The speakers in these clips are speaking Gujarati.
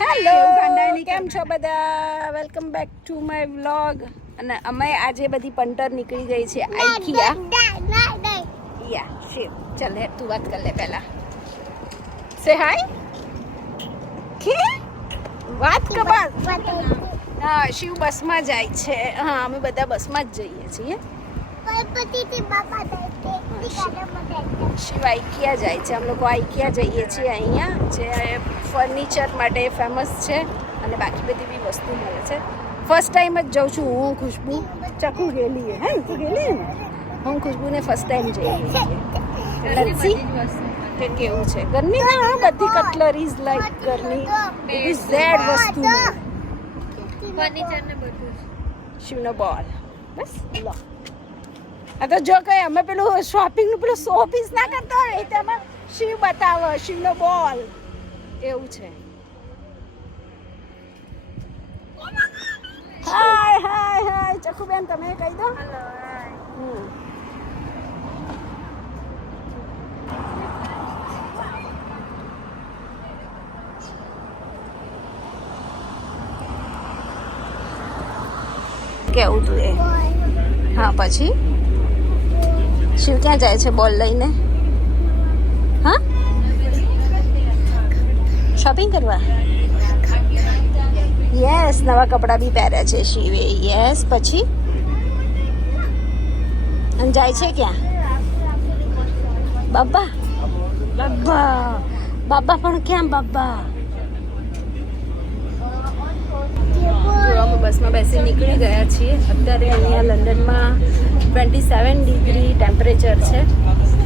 હેલો કેમ છો બધા? Welcome back to my vlog. અને અમે આજે બધી પંટર નીકળી ગઈ છે આઈકિયા. યા શિવ ચાલ હે તું વાત કર લે પહેલા. સે હાય કે વાત કર. હા શિવ બસમાં જાય છે. હા અમે બધા બસમાં જ જઈએ છીએ. શિવ આઈકિયા જાય છે. અમે લોકો આઈકિયા જઈએ છીએ. અહીંયા જે ફર્નિચર માટે ફેમસ છે અને બાકી બધી બી વસ્તુ મળે છે. ફર્સ્ટ ટાઈમ જ જાઉં છું હું. ખુશ્બુ ચકુ ગયેલી હે તું ગયેલી ને? હું ખુશ્બુને ફર્સ્ટ ટાઈમ જઈએ છીએ. કે કેવું છે ગરમી? હા બધી કટલરીઝ લાઈક ઘરની બધી ઝેડ વસ્તુ ફર્નિચર ને બધું શિવનો બોલ બસ લો. આ તો જો કઈ અમે પેલું શોપિંગનું પેલું શો પીસ ના કરતા હોય તેમાં શિવ બતાવો શિવનો બોલ એવું છે. હાય હાય હાય ચકુબેન તમે કહી દો. કેવું તું એ? હા પછી શિવ ક્યાં જાય છે બોલ લઈને? હા શોપિંગ કરવા? યસ નવા કપડાં બી પહેર્યા છે શિવે. યસ પછી અને જાય છે ક્યાં? બાબા બાબા બાબા પણ ક્યાં બાબા? અમે બસમાં બેસી નીકળી ગયા છીએ. અત્યારે અહીંયા લંડનમાં 27 ડિગ્રી ટેમ્પરેચર છે.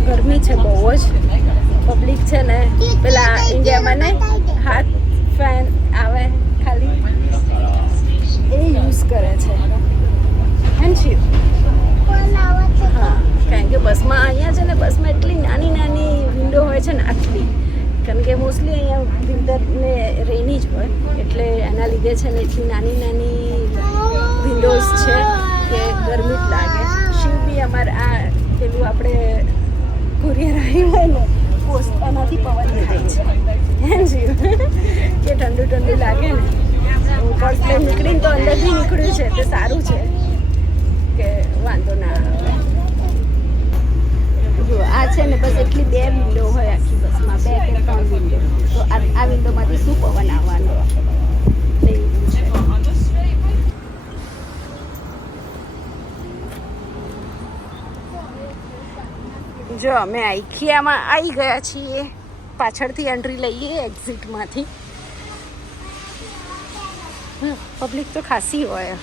ગરમી છે બહુ જ. પબ્લિક છે ને પેલા ઇન્ડિયામાં ને હાથ ફેન આવે ખાલી એ યુઝ કરે છે હે શિવ? હા કારણ કે બસમાં અહીંયા છે ને બસમાં એટલી નાની નાની વિન્ડો હોય છે ને આટલી. કારણ કે મોસ્ટલી અહીંયા વિન્ટર ને રેની જ હોય એટલે એના લીધે છે ને એટલી નાની નાની વિન્ડોઝ છે કે ગરમી જ લાગે. શિવ બી અમારે આ પેલું આપણે કુરિયર આવ્યું હોય ને પોસ્ટ એનાથી પવન લીધે છે હે શિવ કે ઠંડુ ઠંડુ લાગે ને. ફર્સ્ટ ટાઈમ નીકળીને તો અંદરથી નીકળ્યું છે તે સારું છે કે વાંધો ના આવે. જો આ છે ને બસ એટલી 2 વિન્ડો હોય આખી બસમાં, 2 કે 3 વિન્ડો. તો આ વિન્ડોમાંથી શું પવન આવવાનો એવું છે. જો અમે આઈકિયામાં આવી ગયા છીએ. પાછળથી એન્ટ્રી લઈએ એક્ઝિટમાંથી. પબ્લિક તો ખાસી હોય.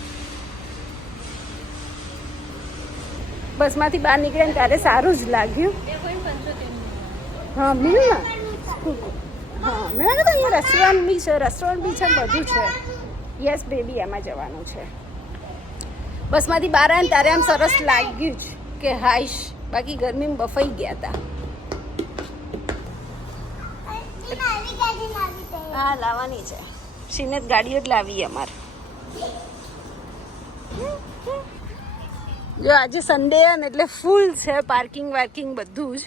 બસમાંથી બહાર નીકળે ને ત્યારે સારું જ લાગ્યું. હા મિલ હા મેં કીધું અહીંયા રેસ્ટોરન્ટ બી છે, બધું છે. યસ બેબી એમાં જવાનું છે. બસમાંથી બહાર આવે ને ત્યારે આમ સરસ લાગ્યું જ કે હાઈશ. બાકી ગરમીમાં બફાઈ ગયા હતા. હા લાવવાની છે. શિવને ગાડીઓ જ લાવી અમારે. જો આજે સન્ડે ને એટલે ફૂલ છે પાર્કિંગ વાર્કિંગ બધું જ.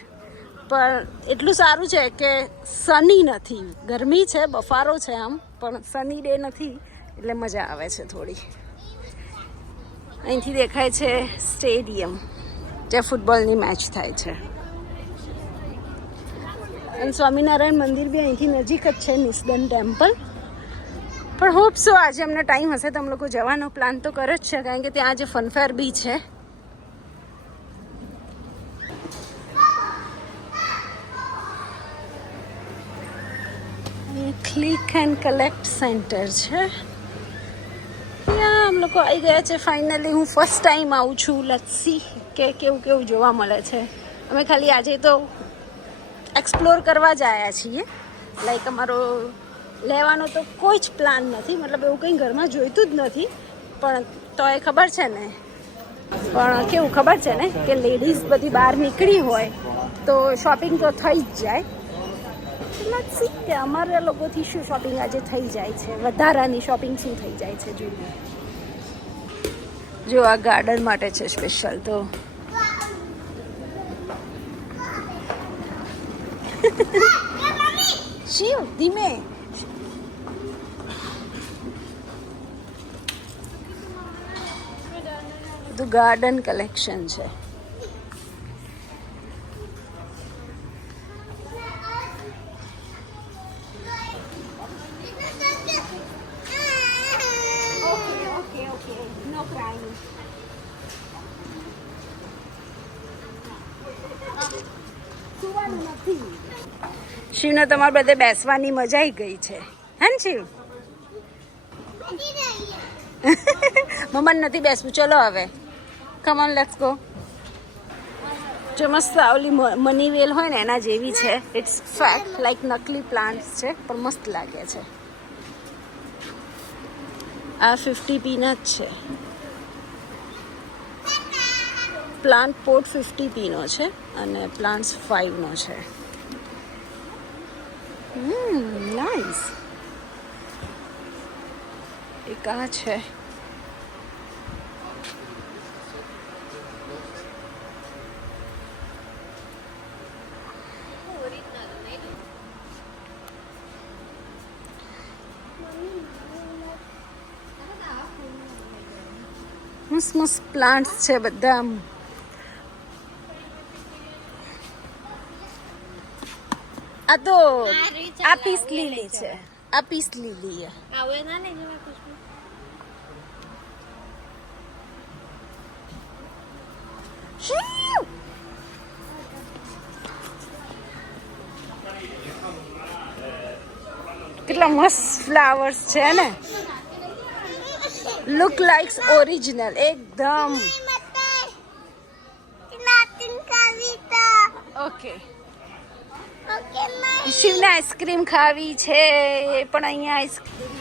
પણ એટલું સારું છે કે સની નથી. ગરમી છે બફારો છે આમ પણ સની ડે નથી એટલે મજા આવે છે થોડી. અહીંથી દેખાય છે સ્ટેડિયમ જ્યાં ફૂટબોલની મેચ થાય છે. અને સ્વામિનારાયણ મંદિર બી અહીંથી નજીક જ છે નિસ્દન ટેમ્પલ. પણ હોપ સો આજે અમને ટાઈમ હશે તો અમે લોકો જવાનો પ્લાન તો કરે જ છે કારણ કે ત્યાં આજે ફનફેર બી છે. ક્લિક એન્ડ કલેક્ટ સેન્ટર છે. ત્યાં અમે લોકો આવી ગયા છે ફાઇનલી. હું ફર્સ્ટ ટાઈમ આવું છું. લેટ્સ સી કે કેવું કેવું જોવા મળે છે. અમે ખાલી આજે તો એક્સપ્લોર કરવા જ આવ્યા છીએ. લાઈક અમારો લેવાનો તો કોઈ જ પ્લાન નથી. મતલબ એવું કંઈ ઘરમાં જોઈતું જ નથી. પણ તો એ ખબર છે ને પણ કેવું ખબર છે ને કે લેડીઝ બધી બહાર નીકળી હોય તો શોપિંગ તો થઈ જ જાય. નથી કે અમારા લોકોથી શું શોપિંગ આજે થઈ જાય છે. વધારાની શોપિંગ શું થઈ જાય છે જોઈએ. જો આ ગાર્ડન માટે છે સ્પેશિયલ. તો શિવ ધીમે બધું ગાર્ડન કલેક્શન છે. શિવને તમારે બધે બેસવાની મજા આવી ગઈ છે હે ને શિવ? મમ્માને નથી બેસવું. ચલો હવે કમ ઓન લેટ્સ ગો. જો મસ્ત આવલી મની વેલ હોય ને એના જેવી છે. ઇટ્સ ફેક્ટ લાઈક નકલી પ્લાન્ટ્સ છે પણ મસ્ત લાગે છે. આ 50p ના જ છે. પ્લાન્ટ પોટ 50p નો છે અને પ્લાન્ટ્સ 5 નો છે. નાઇસ. એક આ છે. મસ્ત મસ્ત પ્લાન્ટ્સ છે બધા. આ તો આ પીસ લીલી છે. આ પીસ લીલી છે. કેટલા મસ્ત ફ્લાવર્સ છે ને. લુક લાઇક્સ ઓરિજિનલ એકદમ. ઓકે શિવને આઈસ્ક્રીમ ખાવી છે પણ અહીંયા આઈસ્ક્રીમ.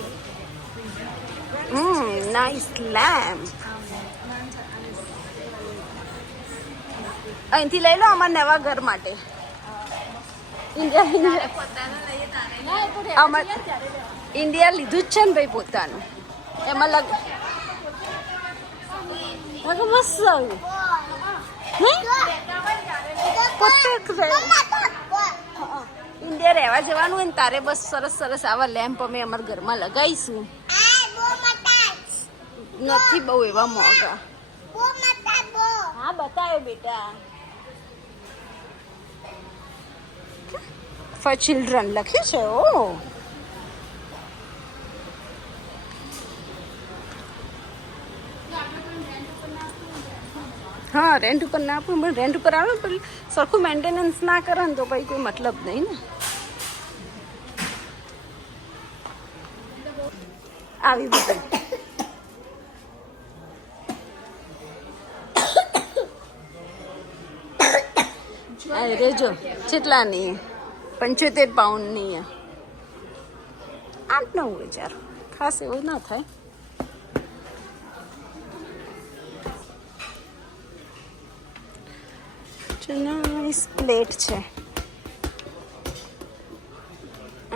Nice lamp. અહીંથી લઈ લો અમારા નવા ઘર માટે. ઇન્ડિયા લીધું જ છે ને ભાઈ પોતાનું. એમાં મસ્ત ઇન્ડિયા રહેવા જવાનું હોય ને તારે બસ સરસ સરસ આવા લેમ્પ અમે અમારા ઘરમાં લગાવીશું. નથી બહુ એવા મોંઘા. હા બતાવ્યો બેટા. ફોર ચિલ્ડ્રન લખ્યું છે. ઓ હા રેન્ટ ઉપર ના આપું પણ રેન્ટ ઉપર આવે પણ સરખું મેન્ટેનન્સ ના કરે ને તો પછી કોઈ મતલબ નહીં ને. આવી બધું રેજો કેટલાની 75 પાઉન્ડની. 8-9 ખાસ એવું ના થાય. નાઇસ પ્લેટ છે.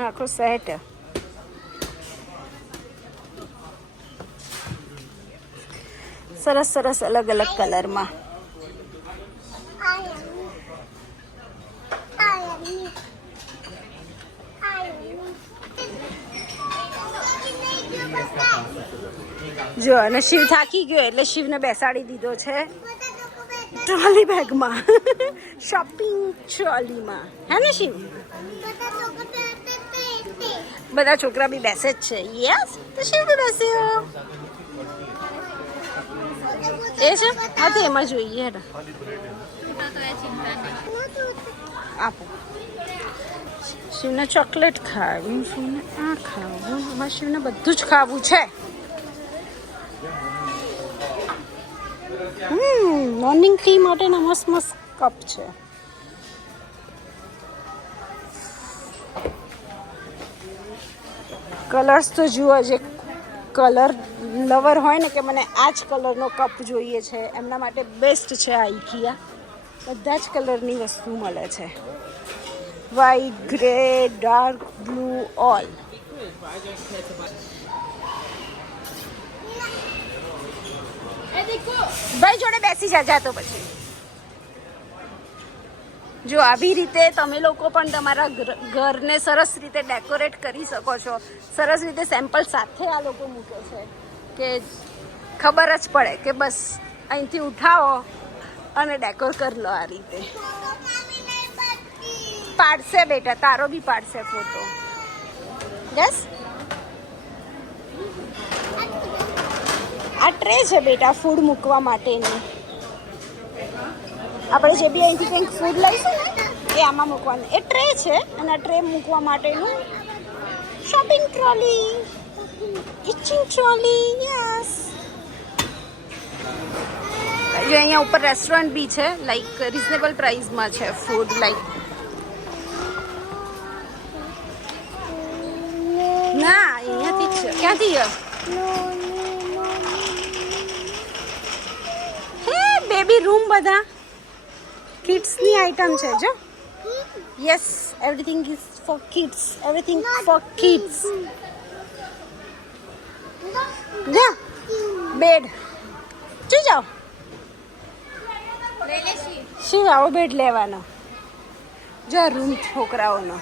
આખો સેટ. સરસ સરસ અલગ અલગ કલરમાં. જો અને શિવ થાકી ગયો એટલે શિવને બેસાડી દીધો છે ટ્રોલી બેગમાં. શોપિંગ ટ્રોલીમાં હે ને શિવ? બધા છોકરા બી બેસે જ છે. યસ તો શિવ બી બેસ્યો. એ છે હા તો એમાં જોઈએ. આપો. શિવને ચોકલેટ ખાવી, શિવને આ ખાવું. અમારે શિવને બધું જ ખાવું છે. મોર્નિંગ ટી માટેના મસ્ત મસ્ત કપ છે. કલર્સ તો જુઓ. જે કલર લવર હોય ને કે મને આ જ કલરનો કપ જોઈએ છે એમના માટે બેસ્ટ છે આ IKEA. બધા જ કલરની વસ્તુ મળે છે. White, grey, dark blue all. ભાઈ જોડે બેસી જા તો પછી. જો આવી રીતે તમે લોકો પણ તમારા ઘરને સરસ રીતે ડેકોરેટ કરી શકો છો. સરસ રીતે સેમ્પલ સાથે આ લોકો મૂકે છે કે ખબર જ પડે કે બસ અહીંથી ઉઠાવો અને ડેકોર કરી લો આ રીતે. પાડશે બેટા, તારો બી પાડશે ફોટો. યસ, આ ટ્રે છે બેટા ફૂડ મૂકવા માટેની. આપણે જે બી અહીંથી કંઈક ફૂડ લઈશું ને એ આમાં મૂકવાનું. એ ટ્રે છે અને આ ટ્રે મૂકવા માટેનું shopping trolley, kitchen trolley. Yes, અહીંયા ઉપર રેસ્ટોરન્ટ બી છે, લાઈક રિઝનેબલ પ્રાઇસમાં છે ફૂડ. લાઈક ના, અહીંયાથી જ છે. ક્યાંથી છે? હે બેબી રૂમ, બધા કિડ્સની આઈટમ છે જો. Yes, everything is for kids, everything for kids. જા બેડ જોઈ જાઓ. શું આવો બેડ લેવાનો? જો રૂમ છોકરાઓનો.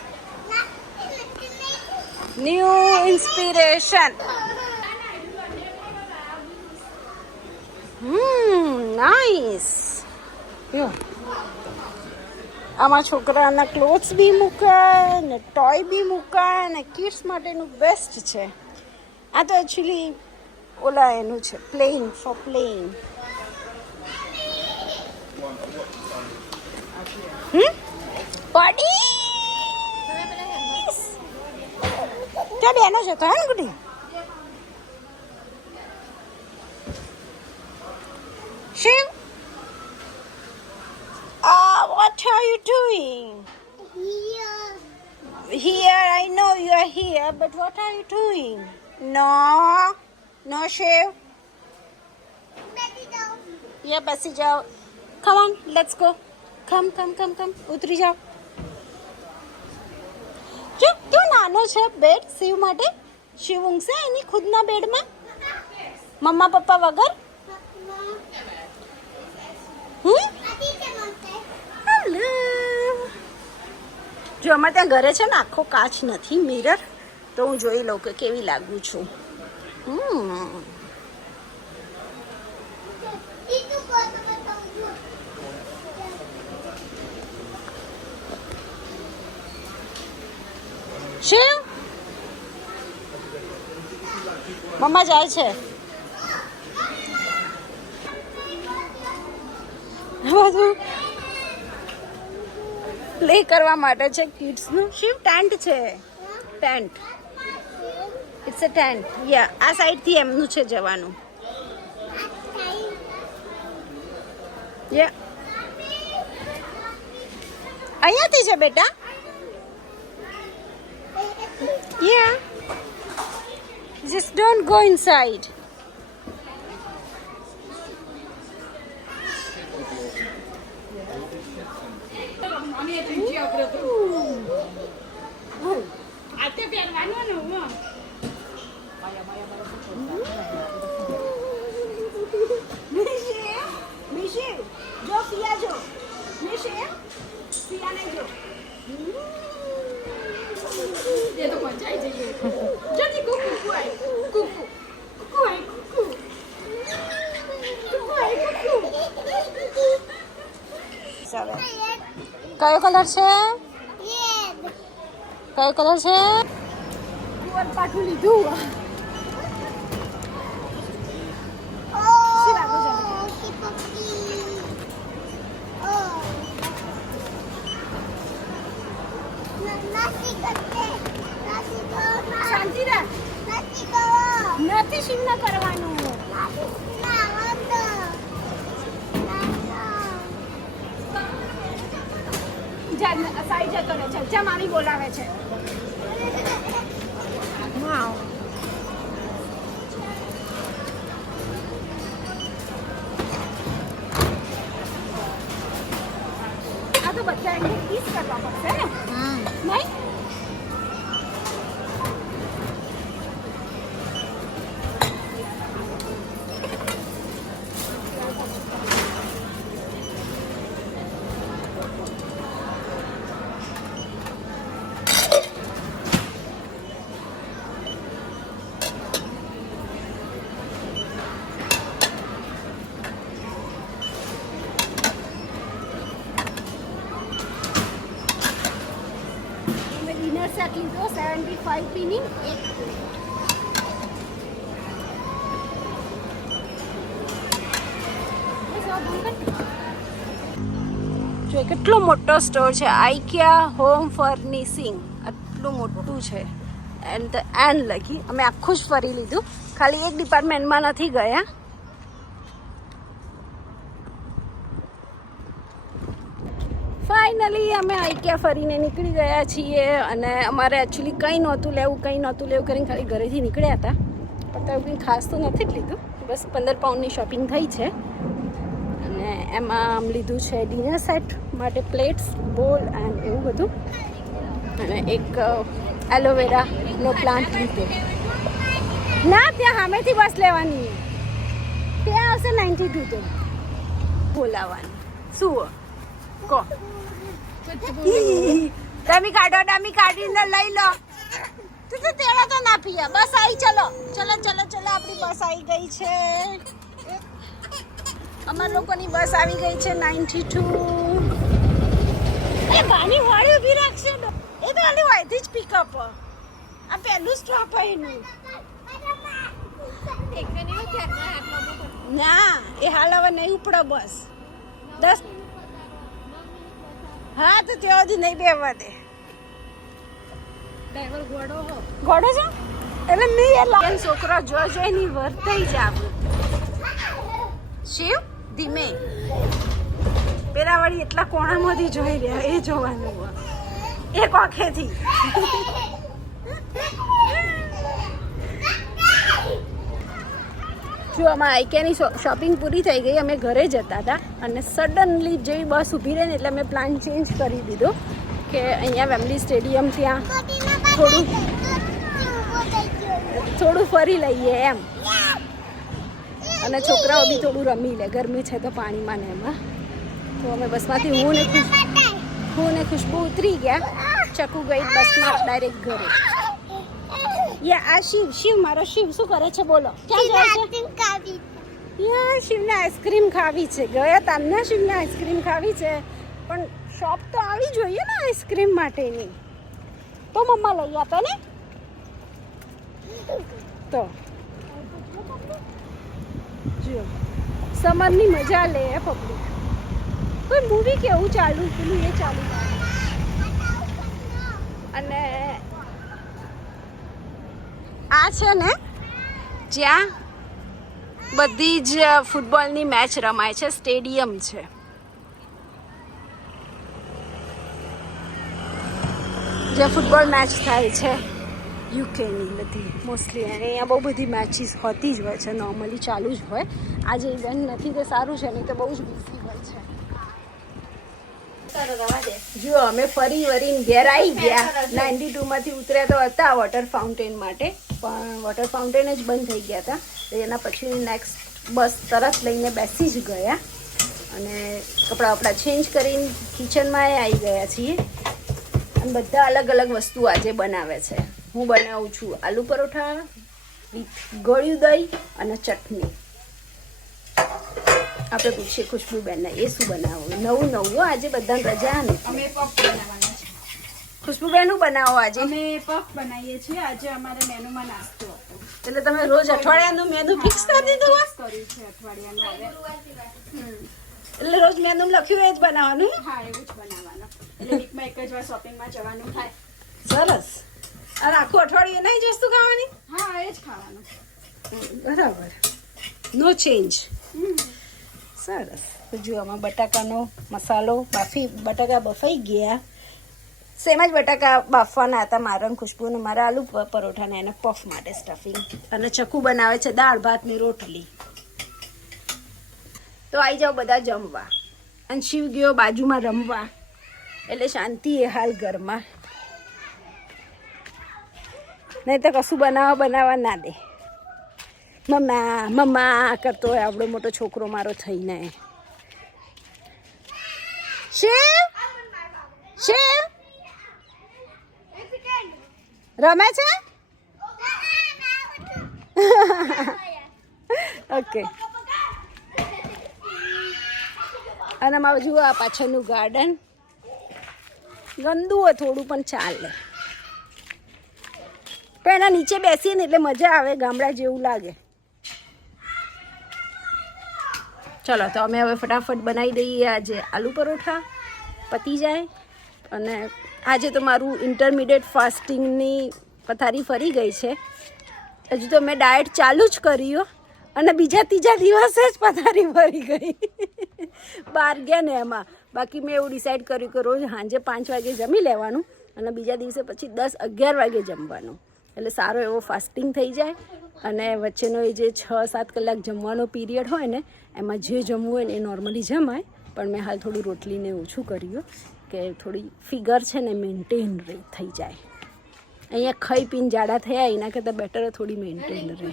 New inspiration. નાઈસ. યો, આમાં છોકરાના ક્લોથ્સ બી મુકાય ને ટોય બી મુકાય ને કિડ્સ માટેનું બેસ્ટ છે. આ તો એકચ્યુઅલી ઓલા એનું છે, પ્લેઇંગ ફોર પ્લેઇંગ. બોડી ક્યાં બેનો છે તો હે ને ગુડી? Shiv, what are you doing? Here, I know you are here, but what are you doing? No, no, Shiv. Yeah, બેસી જાઓ. Come on, let's go. Come. ઉતરી જાઓ. જો કેવો નાનો છે બેડ શિવ માટે. શિવ ઊંઘશે એની ખુદના બેડમાં, મમ્મા પપ્પા વગર. જો અમારે ત્યાં ઘરે છે ને આખો કાચ નથી, મિરર, તો હું જોઈ લઉં કે કેવી લાગુ છું. શિવ, મમ્મા જાય છે. બધું પ્લે કરવા માટે છે કિડ્સનું. શિવ, ટેન્ટ છે, tent. It's a tent. Ya, આ સાઈડથી એમનું છે જવાનું. યા, અહીંયાથી છે બેટા. Yeah, just don't go inside. જો પિયા જો, પિયા નહીં જો. ये तो पहुंचाई चाहिए. जल्दी कुकू आई, कुकू आई, कुकू आई, कुकू. કયો કલર છે? કયો કલર છે? કુંવર પાટું લીધું. શાંતિ રાખ. નથી શિવ ના કરવાનું. સાઈડ જતો રહે છે. જા, મામી બોલાવે છે. આ તો બધા એને કિસ કરવા પડશે ને? નહીં? 125 પીની. જો કેટલો મોટો સ્ટોર છે, આઈકિયા હોમ ફર્નિશિંગ. આટલું મોટું છે એન્ડ લગી અમે આખું જ ફરી લીધું, ખાલી એક ડિપાર્ટમેન્ટમાં નથી ગયા. ફાઇનલી અમે આઈકિયા ફરીને નીકળી ગયા છીએ અને અમારે એકચ્યુઅલી કંઈ નહોતું લેવું કરીને ખાલી ઘરેથી નીકળ્યા હતા, પણ તો કંઈ ખાસ તો નથી જ લીધું. બસ 15 પાઉન્ડની શોપિંગ થઈ છે અને એમાં આમ લીધું છે ડિનર સેટ માટે પ્લેટ્સ, બોલ એન્ડ એવું બધું, અને એક એલોવેરાનો પ્લાન્ટ લીધો. ના, ત્યાં સામેથી બસ લેવાની, ત્યાં આવશે 92 તો બોલાવવાની. શું કહો? ડમી કાઢીને લઈ લો. તું તો તેડા તો ના પીયા. બસ આવી, ચલો આપણી બસ આવી ગઈ છે. અમાર લોકોની બસ આવી ગઈ છે 92. એ બાની વાળી ઊભી રાખશે, એ તો ખાલી વાયથી જ પિકઅપ. આ પહેલું સ્ટોપ એનું. ના, એ હાલ હવે નહીં ઉપડો બસ. 10. હા, તો ત્યાં સુધી નહીં બેવા દે. ડ્રાઈવર ઘોડો છે એટલે નહીં. એ છોકરો જોઈની વર્તાઈ જ આપણું. શિવ ધીમે, પેલા વળી એટલા કોણામાંથી જોઈ રહ્યા, એ જોવાનું એક આંખેથી. જો આમાં આઈકેની શોપિંગ પૂરી થઈ ગઈ, અમે ઘરે જતા હતા અને સડનલી જેવી બસ ઊભી રહી ને એટલે અમે પ્લાન ચેન્જ કરી દીધો કે અહીંયા વેમ્બલી સ્ટેડિયમ ત્યાં થોડું ફરી લઈએ એમ, અને છોકરાઓ બી થોડું રમી લે, ગરમી છે તો પાણીમાં ને એમાં. તો અમે બસમાંથી હું ને ખુશ્બુ ઉતરી ગયા, ચકુ ગઈ બસમાં ડાયરેક્ટ ઘરે. આ શિવ મારો શિવ શું કરે છે બોલો? ક્યાં જાય છે? યા શિવને આઈસ્ક્રીમ ખાવી છે. ગયા તામને શિવને આઈસ્ક્રીમ ખાવી છે, પણ શોપ તો આવી જોઈએ ને આઈસ્ક્રીમ માટેની, તો મમ્મા લઈ આપે ને. તો જો સમરની મજા લે પબ્લિક. કોઈ મૂવી કેવું ચાલુ પેલું એ ચાલુ, અને આ છે ને જ્યાં બધી જ ફૂટબોલની મેચ રમાય છે, સ્ટેડિયમ છે. જ્યાં ફૂટબોલ મેચ થાય છે યુકેની બધી મોસ્ટલી, અહીંયા બહુ બધી મેચીસ હોતી જ હોય છે, નોર્મલી ચાલુ જ હોય. આજે ઇવેન્ટ નથી તો સારું છે, નહીં તો બહુ જ બિઝી હોય છે. જો અમે ફરીને ઘેર આવી ગયા. 92માંથી ઉતર્યા તો હતા વોટર ફાઉન્ટેન માટે, પણ વોટર ફાઉન્ટેન જ બંધ થઈ ગયા હતા. એના પછી નેક્સ્ટ બસ તરત લઈને બેસી જ ગયા અને કપડાં ચેન્જ કરીને કિચનમાં આવી ગયા છીએ. અને બધા અલગ અલગ વસ્તુ આજે બનાવે છે. હું બનાવું છું આલુ પરોઠા વિથ ગળ્યું દહીં અને ચટણી. આપણે પૂછીએ ખુશ્બુબેનને એ શું બનાવો. નવું આજે બધા રજા ને. અમે પફ બનાવવાના છે. ખુશ્બુબેન શું બનાવો આજે? અમે પફ બનાવીએ છીએ. આજે અમારે મેનુમાં નાસ્તો હતો. એટલે તમે રોજ અઠવાડિયાનું મેનુ ફિક્સ કરી દીધું? કર્યું છે અઠવાડિયાનું હવે. એટલે રોજ મેનુ લખ્યું એ જ બનાવવાનું? હા, એવું જ બનાવવાનું. એટલે વીકમાં એક જ વાર શોપિંગમાં જવાનું થાય. સરસ. અને આખું અઠવાડિયું નહીં જ વસ્તુ ખાવાની? હા, એ જ ખાવાનું. બરાબર, નો ચેન્જ. સરસ. તો જો આમાં બટાકાનો મસાલો બટાકા બફાઈ ગયા. સેમ જ બટાકા બાફવાના હતા મારા ખુશ્બુને, મારા આલુ પરોઠાને એને પફ માટે સ્ટફિંગ. અને ચકુ બનાવે છે દાળ ભાત ને રોટલી. તો આવી જાઓ બધા જમવા. અને શિવ ગયો બાજુમાં રમવા, એટલે શાંતિ એ હાલ ઘરમાં. નહીં તો કશું બનાવવા ના દે. મમ્મા કરતો હોય આવડો મોટો છોકરો મારો થઈને. શિવ રમે છે? ઓકે. અને મારું જુઓ આ પાછળનું ગાર્ડન ગંદુ હોય થોડું, પણ ચાલે. પણ એના નીચે બેસીએ ને એટલે મજા આવે, ગામડા જેવું લાગે. ચલો તો અમે હવે ફટાફટ બનાવી દઈએ આજે આલુ પરોઠા, પતી જાય. અને આજે તો મારું ઇન્ટરમીડિયેટ ફાસ્ટિંગની પથારી ફરી ગઈ છે. હજુ તો મેં ડાયટ ચાલુ જ કર્યું અને બીજા ત્રીજા દિવસે જ પથારી ફરી ગઈ. બહાર ગયા ને એમાં. બાકી મેં એવું ડિસાઈડ કર્યું કે રોજ સાંજે 5 વાગે જમી લેવાનું અને બીજા દિવસે પછી 10-11 વાગે જમવાનું, એટલે સારો એવો ફાસ્ટિંગ થઈ જાય. અને વચ્ચેનો એ જે 6-7 કલાક જમવાનો પીરિયડ હોય ને એમાં જે જમવું હોય ને એ નોર્મલી જમાય. પણ મેં હાલ થોડું રોટલીને ઓછું કર્યું કે થોડી ફિગર છે ને મેન્ટેન થઈ જાય. અહીંયા ખાઈ પીને જાડા થયા એના કરતાં બેટર થોડી મેન્ટેન રહે.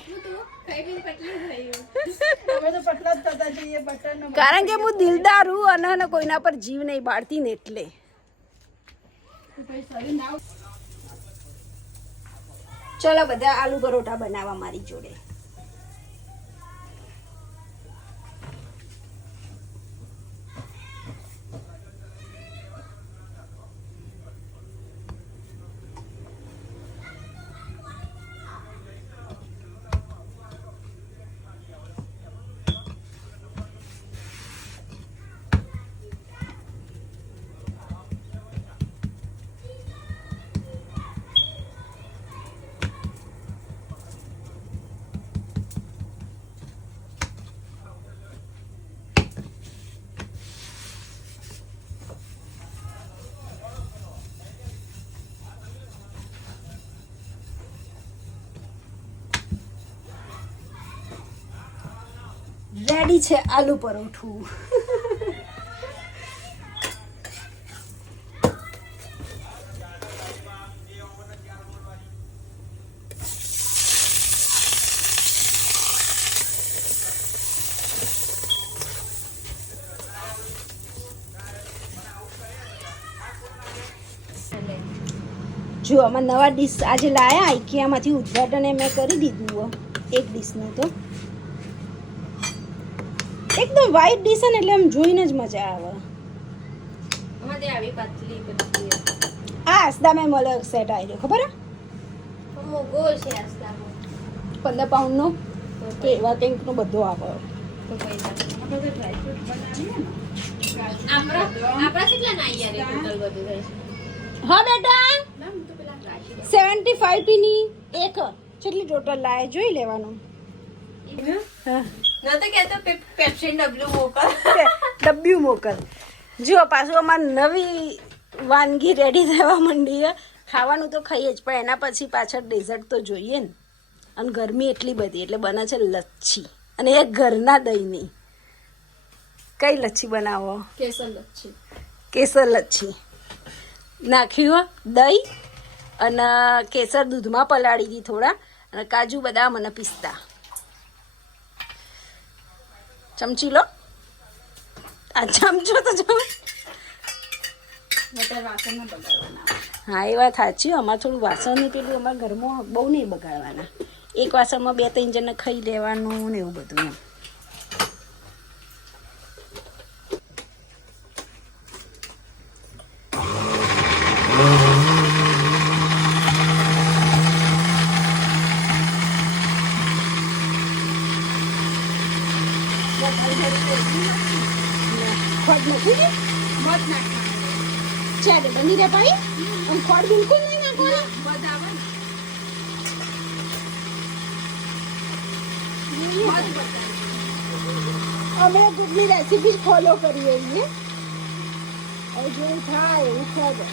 કારણ કે હું દિલદાર હું અને કોઈના પર જીવ નહીં બાળતી ને એટલે. ચલો બધા આલુ પરોઠા બનાવવા મારી જોડે. રેડી છે આલુ પરોઠું. જો આમાં નવા ડીશ આજે લાયા આઈકિયામાંથી ઉદ્ઘાટન મેં કરી દીધું. એક ડીશનું તો એકદમ વ્હાઈટ ડીશ ને એટલે આમ જોઈને જ મજા આવે. અમારે આવી પાતળી બધી આ આસદામાં મળે સેટ આવી ખબર હે? ગોળ છે આસ્તામાં 15 પાઉન્ડનો કે એવા કંઈકનો બધો આવે. તો પૈસા આપણે તો ડ્રાય ફ્રૂટ બનાવીએ ને આપણા કેટલા ના યાર ટોટલ બધું થાય છે. હા બેટા મેમ તો પેલા રાશી 75p ની એક કેટલી ટોટલ લાય જોઈ લેવાનું. હા ના તો કહેતો પેપ્સી ડબલ્યુ મોકલ. ડબ્લ્યુ મોકલ. જો પાછું અમારે નવી વાનગી રેડી થવા માંડી છે. ખાવાનું તો ખાઈએ જ પણ એના પછી પાછળ ડેઝર્ટ તો જોઈએ ને. અને ગરમી એટલી બધી એટલે બને છે લચ્છી, અને એ ઘરના દહીંની. કઈ લચ્છી બનાવો? કેસર લચ્છી. કેસર લચ્છી નાખ્યું દહીં અને કેસર દૂધમાં પલાળી હતી થોડા, અને કાજુ બદામ અને પિસ્તા. ચમચી લો. આ ચમચો તો જો વાસણમાં બગાડવાના. હા એ વાત સાચી. અમારે થોડું વાસણનું પેલું અમારા ઘરમાં બહુ નહીં બગાડવાના. એક વાસણમાં 2-3 જણને ખાઈ લેવાનું ને એવું બધું એમ. ખોટ નથી ને મત નાખવાનું. ચાલે બની રહ્યા પાઈ. આમ ખોટ બિલકુલ નહીં નાખવાનું. મત આવે ને. અમે દૂધની રેસીપી ફોલો કરીએ છીએ. હવે જેવું થાય એવું ખબર.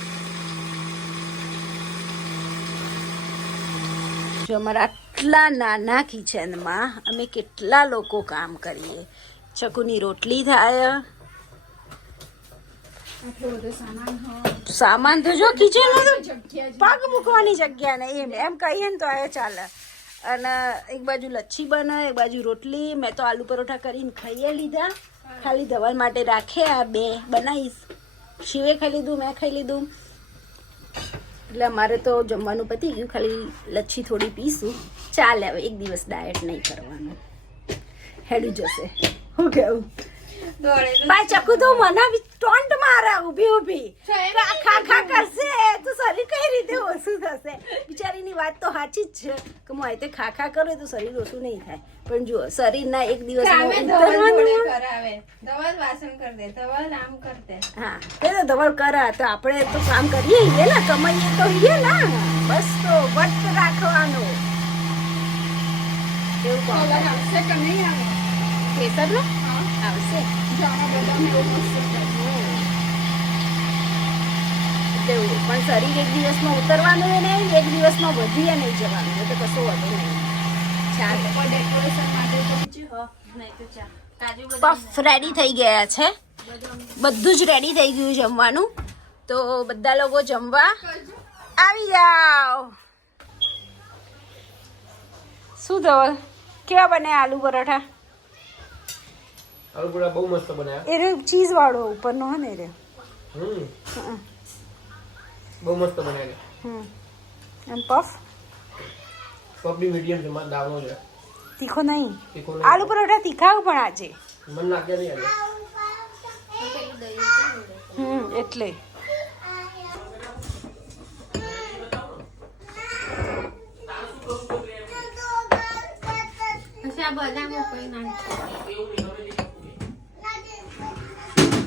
જો અમારા આટલા નાના કિચનમાં અમે કેટલા લોકો કામ કરીએ. ચકુની રોટલી થાય, આટલો બધો સામાન હોય. સામાન તો જો કિચનમાં તો જગ્યા જ પગ મૂકવાની જગ્યા નહીં. એમ કહીએ ને તો એ ચાલે. અને એક બાજુ લચ્છી બને, એક બાજુ રોટલી. મેં તો આલુ પરોઠા કરીને ખાઈએ લીધા. ખાલી ધવલ માટે રાખ્યા 2 બનાવીશ. શિવે ખાઈ લીધું, મેં ખાઈ લીધું. એટલે અમારે તો જમવાનું પતી ગયું. ખાલી લચ્છી થોડી પીશું. ચાલે હવે એક દિવસ ડાયટ નહીં કરવાનું. હેડી જશે. શું કેવું? ભાઈ ચકુ તો મને બી ટોન્ટ મારે ઊભી ખા ખા કરશે તો શરીર કઈ રીતે ઓછું થશે બિચારીની વાત તો સાચી જ છે કે હું అయితే ખા ખા કરે તો શરીર ઓછું નહીં થાય પણ જુઓ શરીરના એક દિવસમાં હા એ તો ધવલ કરે તો આપણે તો કામ કરીએ ને કમાઈએ તો ને બસ તો વટ રાખવાનો એવું કામ આવશે કે નહીં આવે કેસર નો આવશે તેવું પણ શરીર એક દિવસમાં ઉતરવાનું નહીં એક દિવસમાં વધીએ નહીં જવાનું એ તો કશું વધુ નહીં પફ રેડી થઈ ગયા છે બધું જ રેડી થઈ ગયું જમવાનું તો બધા લોકો જમવા આવી જાઓ શું ધવલ કેવા બને આલુ પરોઠા આલુ પરોઠા બહુ મસ્ત બનાયા એ રે ચીઝ વાળો ઉપરનો હે ને રે બહુ મસ્ત બનાયા એમ પફ પબડી મીડિયમ છે માર દાવનો છે તીખો નહીં તીખો આલુ પરોઠા તીખા પણ આજે મન નાખ્યા નહીં આજે એટલે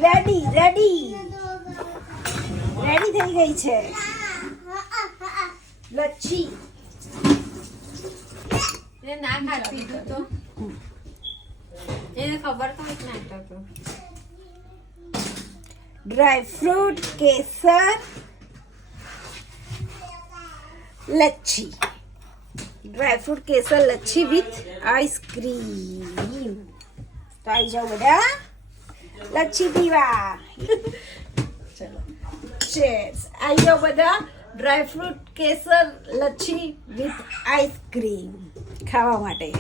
રેડી રેડી રેડી થઈ ગઈ છે લચ્છી ના ખાતી તો એને ખબર તો જ ના તો ડ્રાય ફ્રૂટ કેસર લચ્છી ડ્રાય ફ્રૂટ કેસર લચ્છી વિથ આઈસ્ક્રીમ તો આવી જાઓ બધા લચ્છી પીવા ચલો ચેર્સ આવી જાઓ બધા ડ્રાય ફ્રૂટ કેસર લચ્છી વિથ આઈસ્ક્રીમ ખાવા માટે